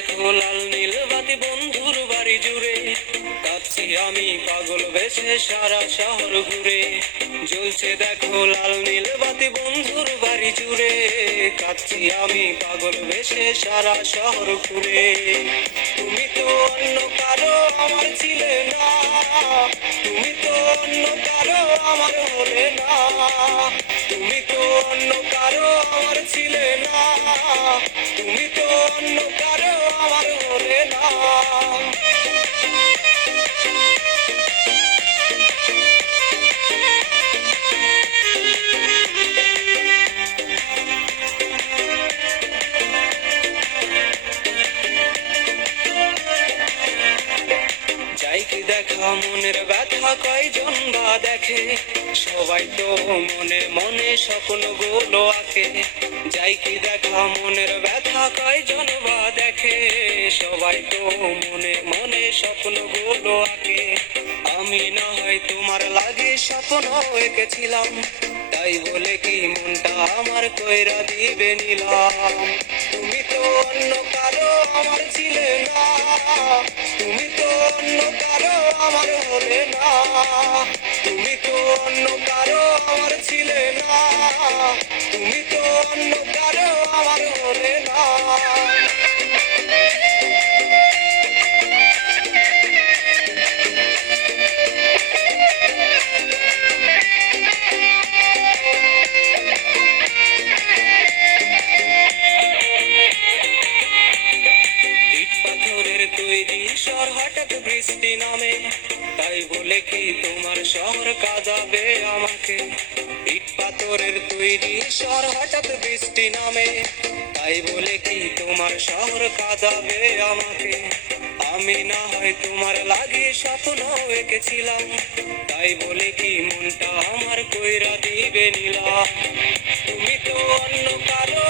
দেখো লাল নীল বাতি বন্ধুর বাড়ি জুড়ে, কাঁদছি আমি পাগল বেশে সারা শহর ঘুরে। জ্বলছে দেখো লাল নীল বাতি বন্ধুর বাড়ি জুড়ে, কাঁদছি আমি পাগল বেশে সারা শহর ঘুরে। তুমি তো অন্য কারো আমার ছিলে না, তুমি তো অন্য কারো আমার হলে না, তুমি তো অন্য কারো আমার ছিলে না, তুমি তো অন্য কারো আমার হলে না। যাই কি দেখা মনের ব্যথা কয়জন বা দেখে, সবাই তো মনে মনে স্বপ্ন গুলো আঁকে। যাই কি দেখা মনের ব্যথা কয়জন বা দেখে, সবাই তো মনে মনে স্বপ্ন গুলো আঁকে। আমি না হয় তোমার লাগে স্বপ্ন এঁকেছিলাম, তাই বলে কি মনটা আমার কইরা দিবে নিলাম। তুমি তো অন্য কারো আমার ছিলে না, তুমি তো অন্য কারো আমার হলে না, তুমি তো অন্য কারো আমার ছিলে না, তুমি তো অন্য কারো আমার হলে না। ইট পাথরের তৈরি শহর হঠাৎ বৃষ্টি নামে, তাই বলে কি তোমার শহর কাঁদাবে আমাকে। ইট পাথরের তৈরি শহর হঠাৎ বৃষ্টি নামে, তাই বলে কি তোমার শহর কাঁদাবে আমাকে। আমি না হয় তোমার লাগে স্বপ্ন এঁকেছিলাম, তাই বলে কি মনটা আমার কইরা দিবে নিলাম। তুমি তো অন্য কারো